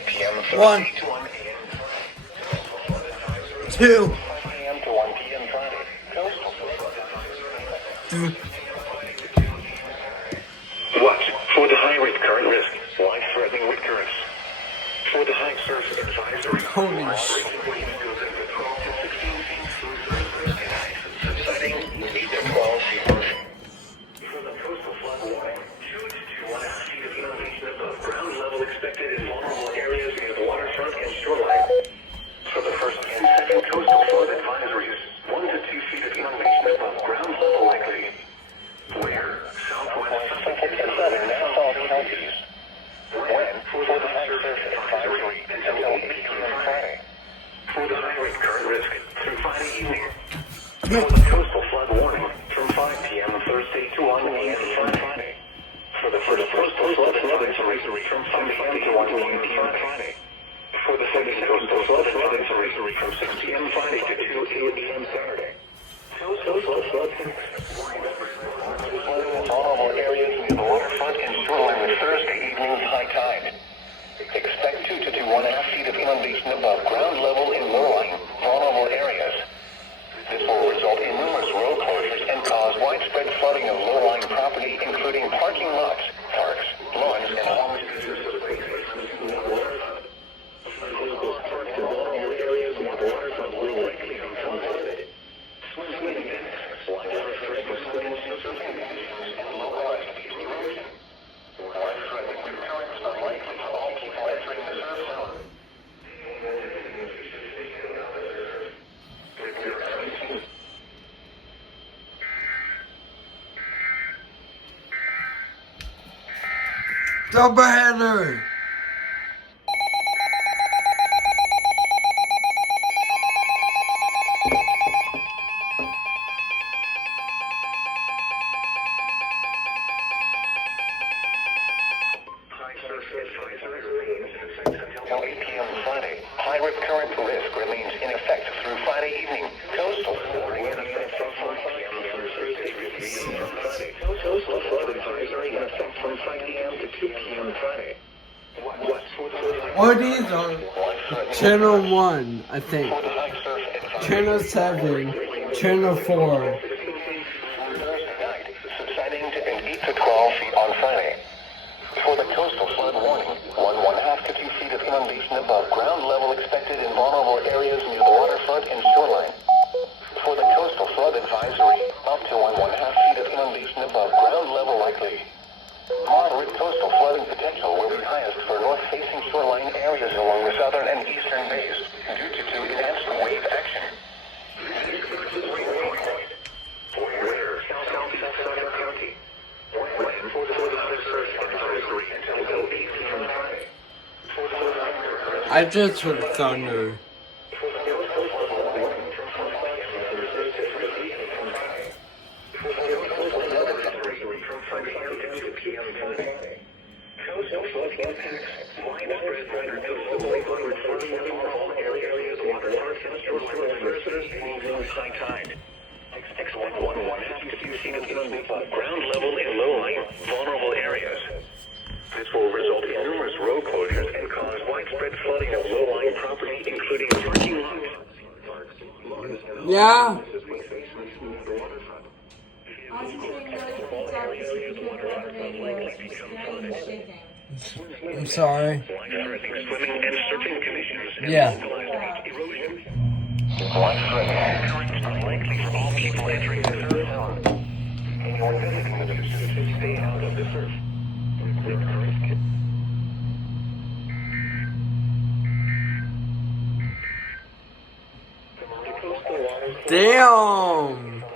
5 p.m. 1, 2, 5 a.m. to 1 p.m. Friday. Coastal. 2. Watch for the high rate current risk. Life-threatening wind currents. For the high surf advisory. Holy shit. Subsiding 8 to 12 feet. For the coastal flood warning, 2 to 2.5 feet of inundation above ground level expected in vulnerable areas near the waterfront and shoreline. For the first and second coastal flood advisories, 1 to 2 feet of inundation above ground level likely. Where? Southwest Suffolk and southern Nassau counties. When? For the high surf advisory until 8 p.m. Friday. For the high rate current risk through Friday evening. For the coastal flood warning from 5 p.m. Thursday to 1 a.m. Friday. For the coastal flood advisory from 5 p.m. to 1 p.m. Friday. For the second coastal flood advisory from 6 p.m. Friday to 2 a.m. Saturday. Coastal flood vulnerable areas near the waterfront and shoreline with Thursday evening's high tide. Expect 2 to 2.5 feet of inundation above ground level in low-lying, vulnerable areas. This will result in numerous road closures and cause widespread flooding of low-lying property, including parking lots, parks, lawns, and homes. Areas near the waterfront will likely become flooded. Swimming events, life-threatening and localized erosion. Life-threatening wind currents are likely for all people entering the surf zone. Doubleheader! Until 8 p.m. Friday, high rip current risk remains in effect through Friday evening. Coastal warning in effect from 5 p.m. Friday. Coastal flood advisory in effect from 5 p.m. to 2 p.m. Friday. Or these are Channel 1, I think. Channel 7, Channel 4. Subsiding to 8 to 12 feet on Friday. For the coastal flood warning, 1.5 to 2 feet of inundation above ground level expected in vulnerable areas near the waterfront and shoreline. For the coastal flood advisory, up to 1.5 feet of inundation above ground level likely. Moderate coastal flooding potential will be highest for north-facing shoreline areas along the southern and eastern bays due to enhanced wave action. Where? Southeast Suffolk County. When? For the high surf advisory until 8 p.m. Friday. I just heard thunder. Coastal flood impacts widespread weather noticeably over all areas waterfront and shoreline with Thursday evening's high tide. Expect 1.5 to 2 feet of inundation above ground level in low-lying, vulnerable areas. This will result in numerous road closures and cause widespread flooding of low-lying property, including parking lots. Yeah? I'm sorry. Life-threatening swimming and surfing conditions and Yeah. localized erosion. Life-threatening currents are likely for all people entering the surf zone. Anyone visiting the beach should stay out of the surf. Damn!